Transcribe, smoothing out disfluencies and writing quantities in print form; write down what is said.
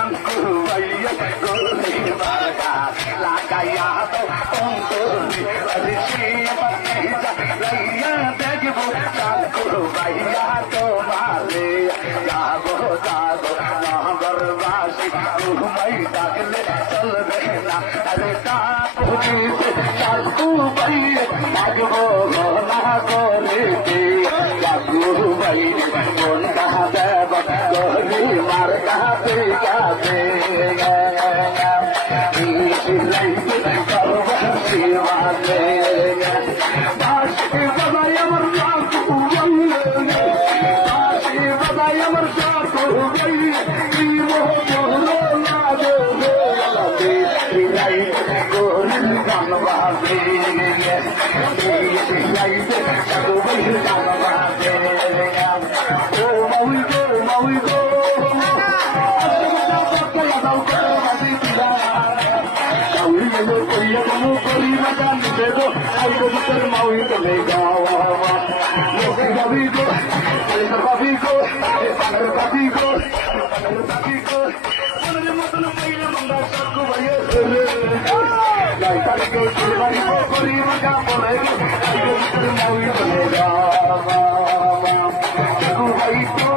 চাঙ্কু ভাইয়া গোলি মার্কা লাগাইয়া তো অঙ্কুরি লাইয়া দেখবো চাঙ্কু ভাইয়া তোমারে যাবো যাবো নগরবাসী ঘুমাই ডাকলে চলবে না আরে চাঙ্কু ভাইয়া ডাকবো না করে চাঙ্কু ভাইয়া কোন কাহা দেব গোলি মার্কা যাবে Bye.